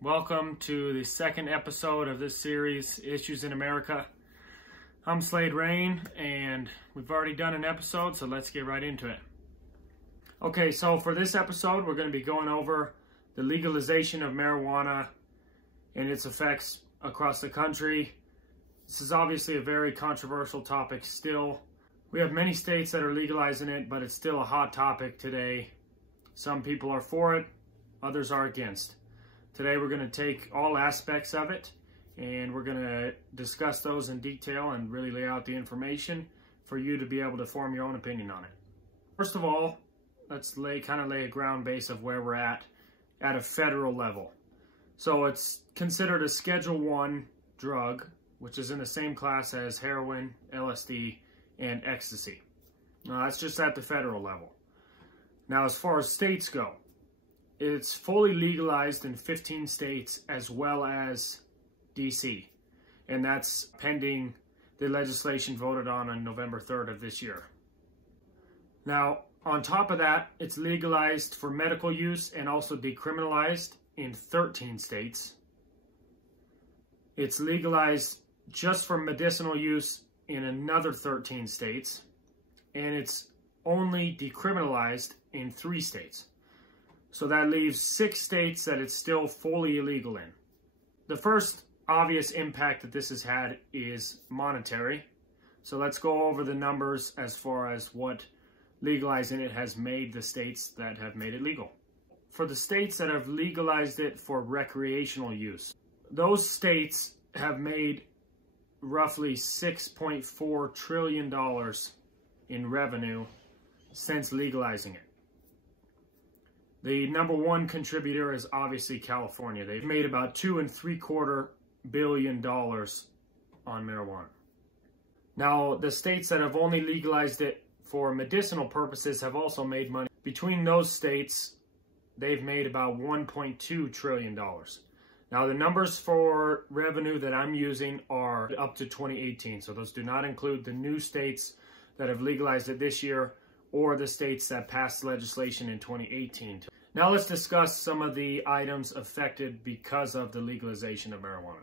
Welcome to the second episode of this series, Issues in America. I'm Slade Rain, and we've already done an episode, so let's get right into it. Okay, so for this episode, we're going to be going over the legalization of marijuana and its effects across the country. This is obviously a very controversial topic still. We have many states that are legalizing it, but it's still a hot topic today. Some people are for it, others are against. Today we're going to take all aspects of it and we're going to discuss those in detail and really lay out the information for you to be able to form your own opinion on it. First of all, let's lay a ground base of where we're at a federal level. So it's considered a Schedule I drug, which is in the same class as heroin, LSD, and ecstasy. Now, that's just at the federal level. Now, as far as states go, it's fully legalized in 15 states as well as DC. And that's pending the legislation voted on November 3rd of this year. Now, on top of that, it's legalized for medical use and also decriminalized in 13 states. It's legalized just for medicinal use in another 13 states, and it's only decriminalized in 3 states. So that leaves 6 states that it's still fully illegal in. The first obvious impact that this has had is monetary. So let's go over the numbers as far as what legalizing it has made the states that have made it legal. For the states that have legalized it for recreational use, those states have made roughly $6.4 trillion in revenue since legalizing it. The number one contributor is obviously California. They've made about $2.75 billion on marijuana. Now, the states that have only legalized it for medicinal purposes have also made money. Between those states, they've made about $1.2 trillion. Now, the numbers for revenue that I'm using are up to 2018. So those do not include the new states that have legalized it this year or the states that passed legislation in 2018. Now let's discuss some of the items affected because of the legalization of marijuana.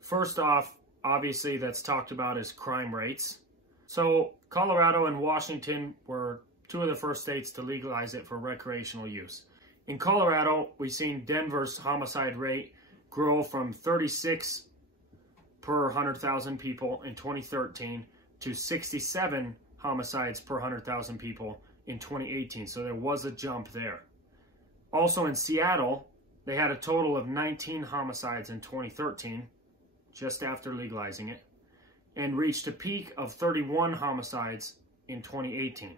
First off, obviously that's talked about is crime rates. So Colorado and Washington were 2 of the first states to legalize it for recreational use. In Colorado, we've seen Denver's homicide rate grow from 36 per 100,000 people in 2013 to 67 homicides per 100,000 people in 2018. So there was a jump there. Also in Seattle, they had a total of 19 homicides in 2013, just after legalizing it, and reached a peak of 31 homicides in 2018.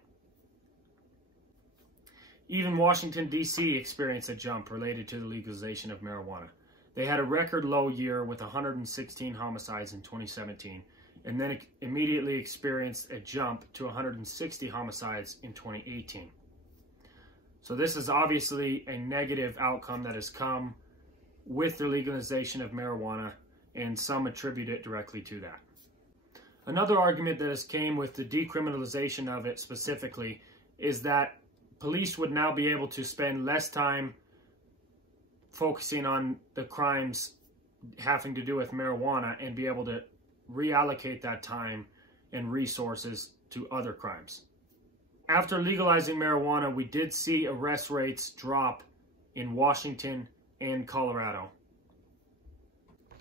Even Washington, D.C. experienced a jump related to the legalization of marijuana. They had a record low year with 116 homicides in 2017, and then immediately experienced a jump to 160 homicides in 2018. So this is obviously a negative outcome that has come with the legalization of marijuana, and some attribute it directly to that. Another argument that has came with the decriminalization of it specifically is that police would now be able to spend less time focusing on the crimes having to do with marijuana and be able to reallocate that time and resources to other crimes. After legalizing marijuana, we did see arrest rates drop in Washington and Colorado.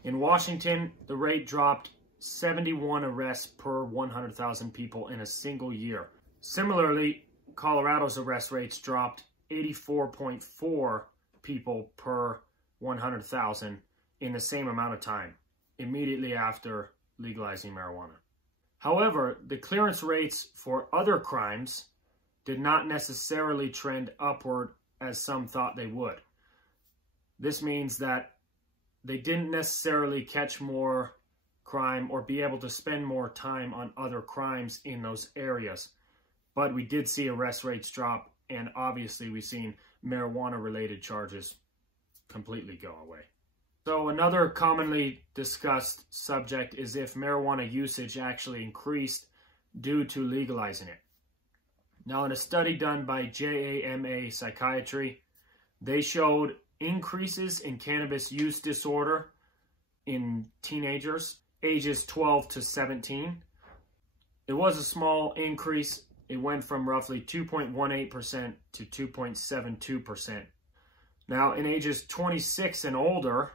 In Washington, the rate dropped 71 arrests per 100,000 people in a single year. Similarly, Colorado's arrest rates dropped 84.4 people per 100,000 in the same amount of time, immediately after legalizing marijuana. However, the clearance rates for other crimes did not necessarily trend upward as some thought they would. This means that they didn't necessarily catch more crime or be able to spend more time on other crimes in those areas. But we did see arrest rates drop, and obviously we've seen marijuana-related charges completely go away. So another commonly discussed subject is if marijuana usage actually increased due to legalizing it. Now, in a study done by JAMA Psychiatry, they showed increases in cannabis use disorder in teenagers ages 12 to 17. It was a small increase. It went from roughly 2.18% to 2.72%. Now, in ages 26 and older,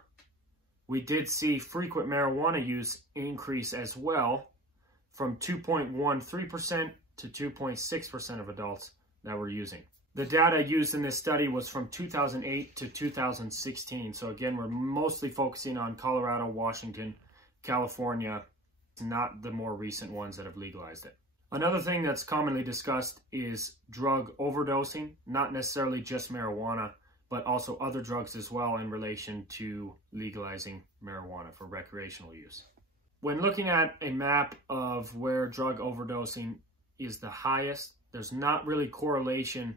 we did see frequent marijuana use increase as well from 2.13% to 2.6% of adults that were using. The data used in this study was from 2008 to 2016. So again, we're mostly focusing on Colorado, Washington, California, not the more recent ones that have legalized it. Another thing that's commonly discussed is drug overdosing, not necessarily just marijuana, but also other drugs as well in relation to legalizing marijuana for recreational use. When looking at a map of where drug overdosing is the highest, there's not really correlation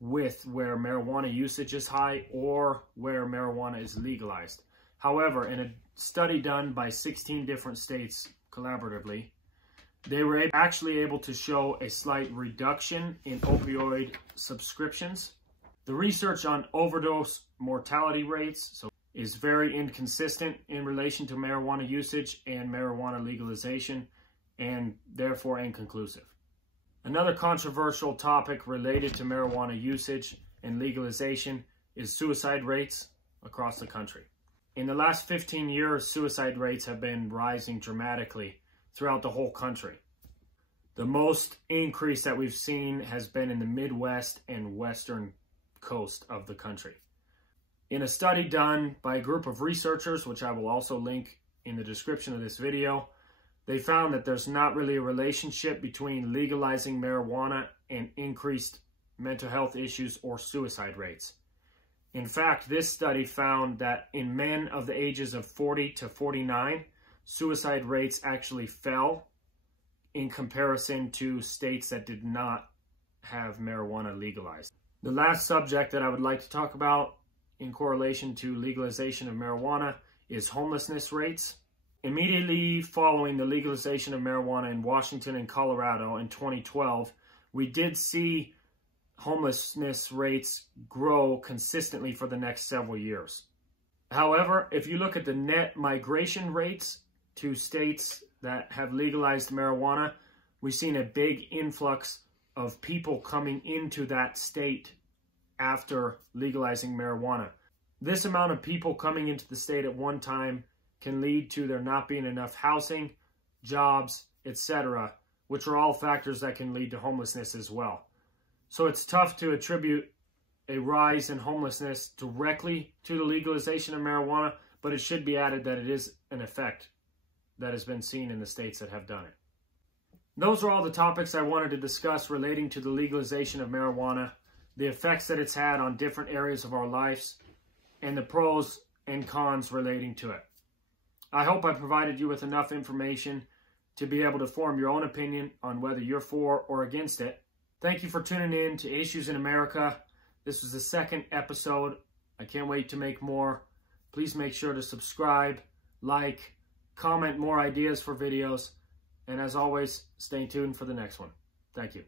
with where marijuana usage is high or where marijuana is legalized. However, in a study done by 16 different states collaboratively, they were actually able to show a slight reduction in opioid subscriptions. The research on overdose mortality rates is very inconsistent in relation to marijuana usage and marijuana legalization, and therefore inconclusive. Another controversial topic related to marijuana usage and legalization is suicide rates across the country. In the last 15 years, suicide rates have been rising dramatically throughout the whole country. The most increase that we've seen has been in the Midwest and Western coast of the country. In a study done by a group of researchers, which I will also link in the description of this video, they found that there's not really a relationship between legalizing marijuana and increased mental health issues or suicide rates. In fact, this study found that in men of the ages of 40 to 49, suicide rates actually fell in comparison to states that did not have marijuana legalized. The last subject that I would like to talk about in correlation to legalization of marijuana is homelessness rates. Immediately following the legalization of marijuana in Washington and Colorado in 2012, we did see homelessness rates grow consistently for the next several years. However, if you look at the net migration rates to states that have legalized marijuana, we've seen a big influx of people coming into that state after legalizing marijuana. This amount of people coming into the state at one time can lead to there not being enough housing, jobs, etc., which are all factors that can lead to homelessness as well. So it's tough to attribute a rise in homelessness directly to the legalization of marijuana, but it should be added that it is an effect that has been seen in the states that have done it. Those are all the topics I wanted to discuss relating to the legalization of marijuana, the effects that it's had on different areas of our lives, and the pros and cons relating to it. I hope I provided you with enough information to be able to form your own opinion on whether you're for or against it. Thank you for tuning in to Issues in America. This was the second episode. I can't wait to make more. Please make sure to subscribe, like, comment more ideas for videos, and as always, stay tuned for the next one. Thank you.